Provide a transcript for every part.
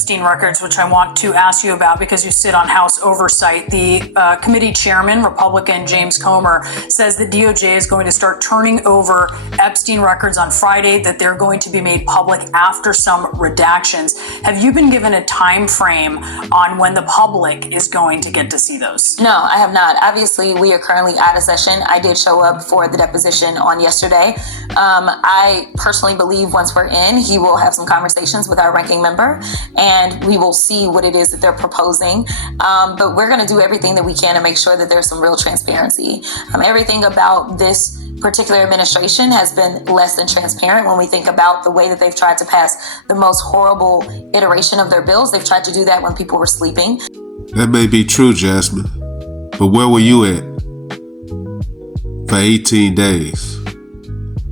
Epstein records, which I want to ask you about because you sit on House Oversight. The committee chairman, Republican James Comer, says that DOJ is going to start turning over Epstein records on Friday, that they're going to be made public after some redactions. Have you been given a time frame on when the public is going to get to see those? No, I have not. Obviously, we are currently out of session. I did show up for the deposition on yesterday. I personally believe once we're in, he will have some conversations with our ranking member and we will see what it is that they're proposing. But we're going to do everything that we can to make sure that there's some real transparency. Everything about this particular administration has been less than transparent. When we think about the way that they've tried to pass the most horrible iteration of their bills, they've tried to do that when people were sleeping. That may be true, Jasmine, but where were you at for 18 days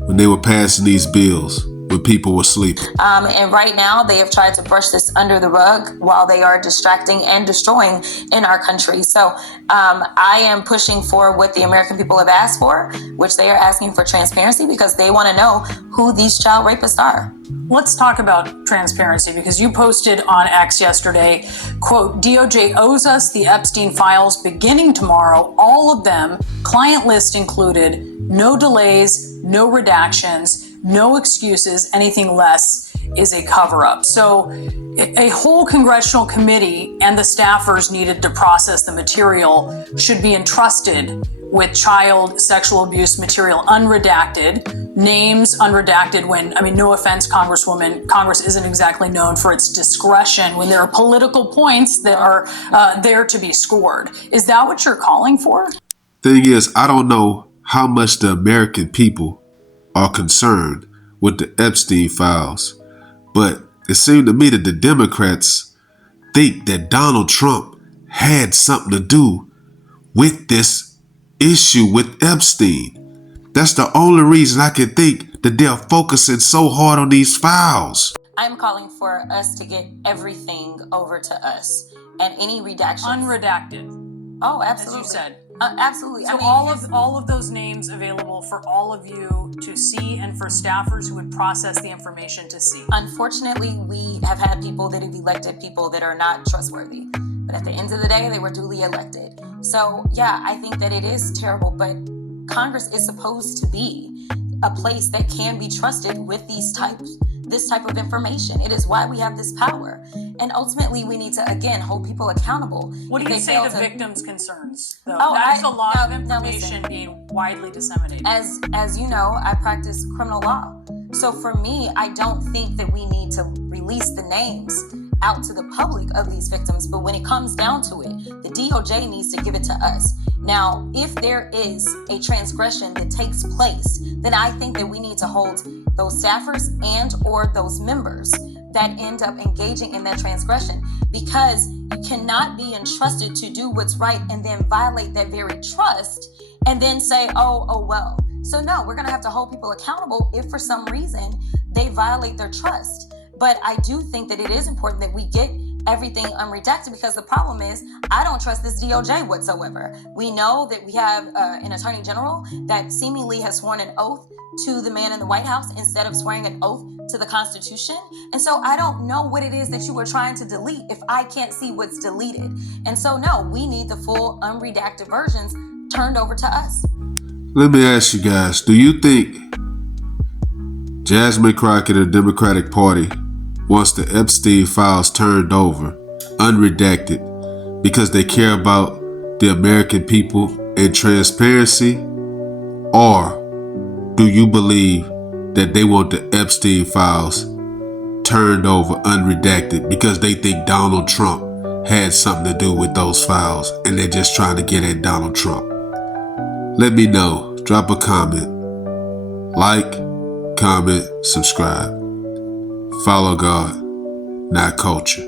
when they were passing these bills when people were sleeping? And right now they have tried to brush this under the rug while they are distracting and destroying in our country. So I am pushing for what the American people have asked for, which they are asking for transparency because they want to know who these child rapists are. Let's talk about transparency because you posted on X yesterday, quote, DOJ owes us the Epstein files beginning tomorrow, all of them, client list included, no delays, no redactions, no excuses, anything less is a cover-up. So a whole congressional committee and the staffers needed to process the material should be entrusted with child sexual abuse material unredacted, names unredacted when, I mean, no offense, Congresswoman, Congress isn't exactly known for its discretion when there are political points that are there to be scored. Is that what you're calling for? Thing is, I don't know how much the American people are concerned with the Epstein files, but it seemed to me that the Democrats think that Donald Trump had something to do with this issue with Epstein. That's the only reason I can think that they're focusing so hard on these files. I'm calling for us to get everything over to us and any redactions. Unredacted. Oh, absolutely. As you said. Absolutely. So all of those names available for all of you to see and for staffers who would process the information to see. Unfortunately, we have had people that have elected people that are not trustworthy. But at the end of the day, they were duly elected. So yeah, I think that it is terrible, but Congress is supposed to be a place that can be trusted with this type of information. It is why we have this power. And ultimately, we need to, again, hold people accountable. What do you say to victims' concerns, though? Oh, That's a lot of information being widely disseminated. As you know, I practice criminal law. So for me, I don't think that we need to release the names out to the public of these victims. But when it comes down to it, the DOJ needs to give it to us. Now, if there is a transgression that takes place, then I think that we need to hold those staffers and or those members that end up engaging in that transgression, because you cannot be entrusted to do what's right and then violate that very trust and then say, oh well. So no, we're gonna have to hold people accountable if for some reason they violate their trust. But I do think that it is important that we get everything unredacted, because the problem is I don't trust this DOJ whatsoever. We know that we have an attorney general that seemingly has sworn an oath to the man in the White House instead of swearing an oath to the Constitution. And so I don't know what it is that you were trying to delete if I can't see what's deleted. And so no, we need the full unredacted versions turned over to us. Let me ask you guys, do you think Jasmine Crockett of the Democratic Party wants the Epstein files turned over, unredacted, because they care about the American people and transparency? Or do you believe that they want the Epstein files turned over, unredacted, because they think Donald Trump had something to do with those files and they're just trying to get at Donald Trump? Let me know. Drop a comment. Like, comment, subscribe. Follow God, not culture.